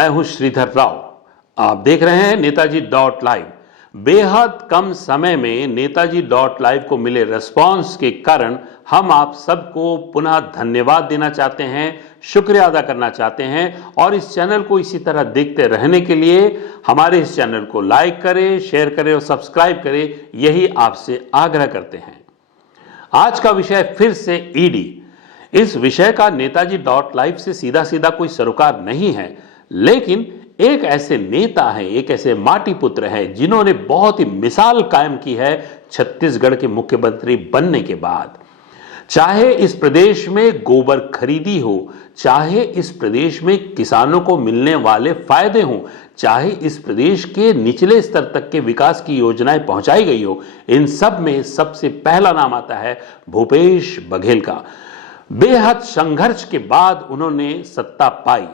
मैं हूं श्रीधर राव। आप देख रहे हैं नेताजी डॉट लाइव। बेहद कम समय में नेताजी डॉट लाइव को मिले रिस्पांस के कारण हम आप सबको पुनः धन्यवाद देना चाहते हैं, शुक्रिया अदा करना चाहते हैं और इस चैनल को इसी तरह देखते रहने के लिए हमारे इस चैनल को लाइक करें, शेयर करें और सब्सक्राइब करें, यही आपसे आग्रह करते हैं। आज का विषय फिर से ईडी। इस विषय का नेताजी डॉट लाइव से सीधा सीधा कोई सरोकार नहीं है, लेकिन एक ऐसे नेता हैं, एक ऐसे माटी पुत्र हैं जिन्होंने बहुत ही मिसाल कायम की है छत्तीसगढ़ के मुख्यमंत्री बनने के बाद। चाहे इस प्रदेश में गोबर खरीदी हो, चाहे इस प्रदेश में किसानों को मिलने वाले फायदे हों, चाहे इस प्रदेश के निचले स्तर तक के विकास की योजनाएं पहुंचाई गई हो, इन सब में सबसे पहला नाम आता है भूपेश बघेल का। बेहद संघर्ष के बाद उन्होंने सत्ता पाई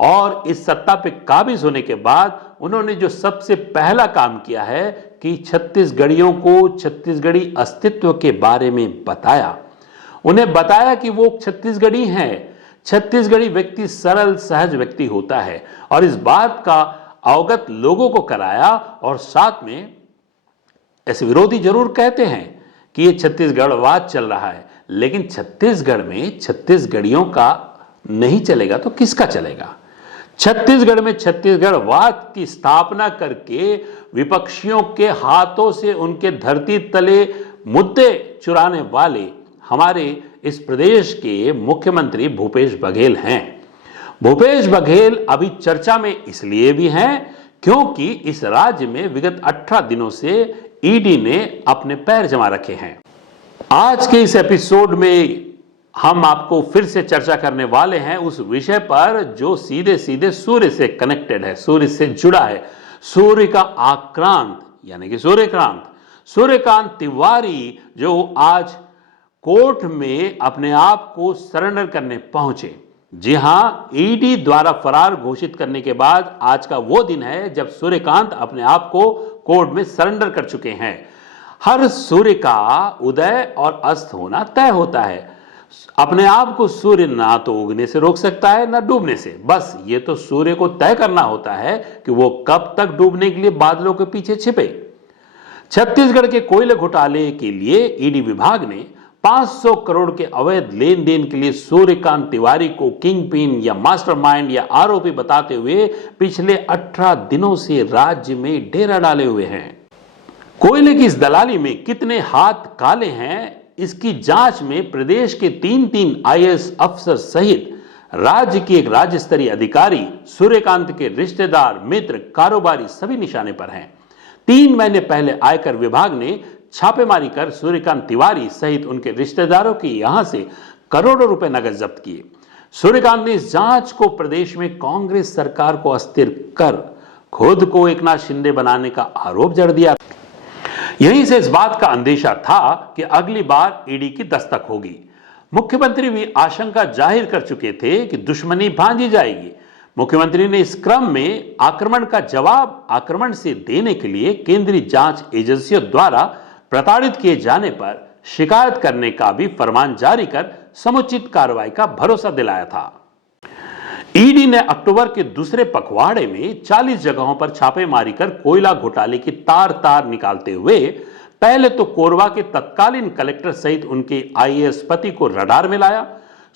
और इस सत्ता पे काबिज होने के बाद उन्होंने जो सबसे पहला काम किया है कि छत्तीसगढ़ियों को छत्तीसगढ़ी अस्तित्व के बारे में बताया। उन्हें बताया कि वो छत्तीसगढ़ी हैं। छत्तीसगढ़ी व्यक्ति सरल सहज व्यक्ति होता है और इस बात का अवगत लोगों को कराया। और साथ में ऐसे विरोधी जरूर कहते हैं कि ये छत्तीसगढ़वाद चल रहा है, लेकिन छत्तीसगढ़ में छत्तीसगढ़ियों का नहीं चलेगा तो किसका चलेगा? छत्तीसगढ़ में छत्तीसगढ़वाद की स्थापना करके विपक्षियों के हाथों से उनके धरती तले मुद्दे चुराने वाले हमारे इस प्रदेश के मुख्यमंत्री भूपेश बघेल हैं। भूपेश बघेल अभी चर्चा में इसलिए भी हैं क्योंकि इस राज्य में विगत 18 दिनों से ईडी ने अपने पैर जमा रखे हैं। आज के इस एपिसोड में हम आपको फिर से चर्चा करने वाले हैं उस विषय पर जो सीधे सीधे सूर्य से कनेक्टेड है, सूर्य से जुड़ा है। सूर्य का आक्रांत यानी कि सूर्यकांत तिवारी जो आज कोर्ट में अपने आप को सरेंडर करने पहुंचे। जी हां, ईडी द्वारा फरार घोषित करने के बाद आज का वो दिन है जब सूर्यकांत अपने आप को कोर्ट में सरेंडर कर चुके हैं। हर सूर्य का उदय और अस्त होना तय होता है। अपने आप को सूर्य ना तो उगने से रोक सकता है ना डूबने से। बस ये तो सूर्य को तय करना होता है कि वो कब तक डूबने के लिए बादलों के पीछे छिपे। छत्तीसगढ़ के कोयले घोटाले के लिए ईडी विभाग ने 500 करोड़ के अवैध लेन देन के लिए सूर्यकांत तिवारी को किंग पिन या मास्टरमाइंड या आरोपी बताते हुए पिछले 18 दिनों से राज्य में डेरा डाले हुए हैं। कोयले की इस दलाली में कितने हाथ काले हैं, इसकी जांच में प्रदेश के 3 आईएएस अफसर सहित राज्य के एक राज्य स्तरीय अधिकारी, सूर्यकांत के रिश्तेदार, मित्र, कारोबारी सभी निशाने पर हैं। 3 महीने पहले आयकर विभाग ने छापेमारी कर सूर्यकांत तिवारी सहित उनके रिश्तेदारों के यहां से करोड़ों रुपए नगद जब्त किए। सूर्यकांत ने इस जांच को प्रदेश में कांग्रेस सरकार को अस्थिर कर खुद को एकनाथ शिंदे बनाने का आरोप जड़ दिया। यहीं से इस बात का अंदेशा था कि अगली बार ईडी की दस्तक होगी। मुख्यमंत्री भी आशंका जाहिर कर चुके थे कि दुश्मनी भांजी जाएगी। मुख्यमंत्री ने इस क्रम में आक्रमण का जवाब आक्रमण से देने के लिए केंद्रीय जांच एजेंसियों द्वारा प्रताड़ित किए जाने पर शिकायत करने का भी फरमान जारी कर समुचित कार्रवाई का भरोसा दिलाया था। ईडी ने अक्टूबर के दूसरे पखवाड़े में 40 जगहों पर छापेमारी कर कोयला घोटाले की तार निकालते हुए पहले तो कोरबा के तत्कालीन कलेक्टर सहित उनके आईएएस पति को रडार में लाया।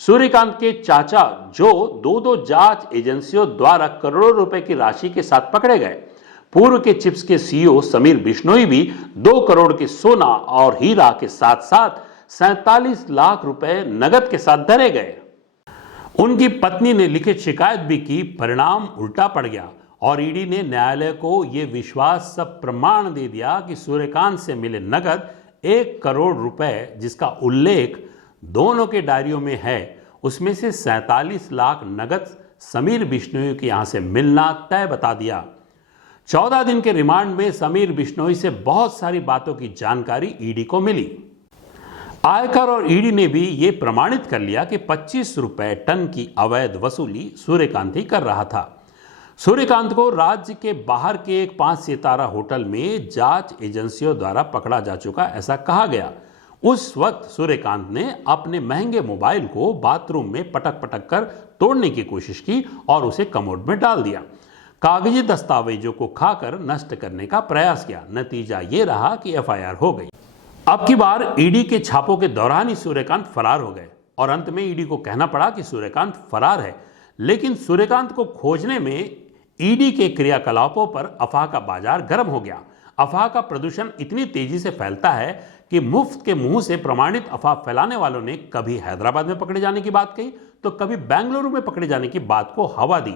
सूर्यकांत के चाचा जो 2 जांच एजेंसियों द्वारा करोड़ों रुपए की राशि के साथ पकड़े गए। पूर्व के चिप्स के सीईओ समीर बिश्नोई भी 2 करोड़ के सोना और हीरा के साथ साथ 47 लाख रुपए नगद के साथ धरे गए। उनकी पत्नी ने लिखित शिकायत भी की, परिणाम उल्टा पड़ गया और ईडी ने न्यायालय को यह विश्वास सब प्रमाण दे दिया कि सूर्यकांत से मिले नगद 1 करोड़ रुपए जिसका उल्लेख दोनों के डायरियों में है, उसमें से 47 लाख नगद समीर बिश्नोई के यहां से मिलना तय बता दिया। 14 दिन के रिमांड में समीर बिश्नोई से बहुत सारी बातों की जानकारी ईडी को मिली। आयकर और ईडी ने भी ये प्रमाणित कर लिया कि 25 रुपए टन की अवैध वसूली सूर्यकांत ही कर रहा था। सूर्यकांत को राज्य के बाहर के एक 5 सितारा होटल में जांच एजेंसियों द्वारा पकड़ा जा चुका ऐसा कहा गया। उस वक्त सूर्यकांत ने अपने महंगे मोबाइल को बाथरूम में पटक पटक कर तोड़ने की कोशिश की और उसे कमोड में डाल दिया। कागजी दस्तावेजों को खाकर नष्ट करने का प्रयास किया। नतीजा ये रहा कि एफआईआर हो गई। अब की बार ईडी के छापों के दौरान ही सूर्यकांत फरार हो गए और अंत में ईडी को कहना पड़ा कि सूर्यकांत फरार है। लेकिन सूर्यकांत को खोजने में ईडी के क्रियाकलापों पर अफवाह का बाजार गर्म हो गया। अफवाह का प्रदूषण इतनी तेजी से फैलता है कि मुफ्त के मुंह से प्रमाणित अफवाह फैलाने वालों ने कभी हैदराबाद में पकड़े जाने की बात कही तो कभी बेंगलुरु में पकड़े जाने की बात को हवा दी।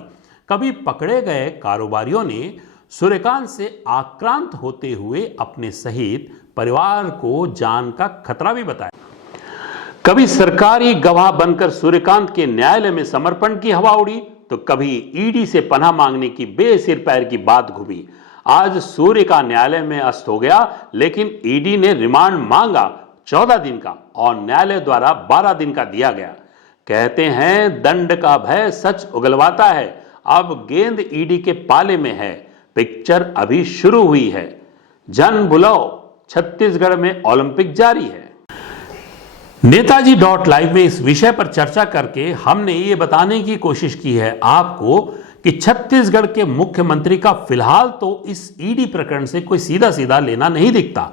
कभी पकड़े गए कारोबारियों ने सूर्यकांत से आक्रांत होते हुए अपने सहित परिवार को जान का खतरा भी बताया। कभी सरकारी गवाह बनकर सूर्यकांत के न्यायालय में समर्पण की हवा उड़ी तो कभी ईडी से पनाह मांगने की बेसिर पैर की बात घूमी। आज सूर्य का न्यायालय में अस्त हो गया, लेकिन ईडी ने रिमांड मांगा 14 दिन का और न्यायालय द्वारा 12 दिन का दिया गया। कहते हैं दंड का भय सच उगलवाता है। अब गेंद ईडी के पाले में है, पिक्चर अभी शुरू हुई है। जन बुलाओ, छत्तीसगढ़ में ओलंपिक जारी है। नेताजी.live में इस विषय पर चर्चा करके हमने ये बताने की कोशिश की है आपको कि छत्तीसगढ़ के मुख्यमंत्री का फिलहाल तो इस ईडी प्रकरण से कोई सीधा सीधा लेना नहीं दिखता,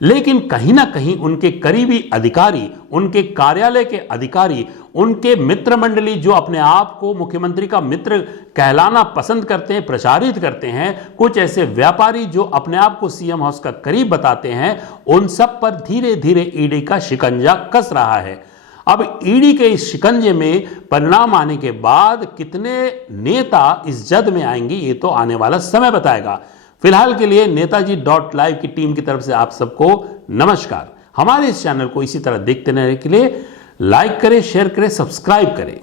लेकिन कहीं ना कहीं उनके करीबी अधिकारी, उनके कार्यालय के अधिकारी, उनके मित्र मंडली जो अपने आप को मुख्यमंत्री का मित्र कहलाना पसंद करते हैं, प्रचारित करते हैं, कुछ ऐसे व्यापारी जो अपने आप को सीएम हाउस का करीब बताते हैं, उन सब पर धीरे धीरे ईडी का शिकंजा कस रहा है। अब ईडी के इस शिकंजे में परिणाम आने के बाद कितने नेता इस जद में आएंगे ये तो आने वाला समय बताएगा। फिलहाल के लिए नेताजी.live की टीम की तरफ से आप सबको नमस्कार। हमारे इस चैनल को इसी तरह देखते रहने के लिए लाइक करें, शेयर करें, सब्सक्राइब करें।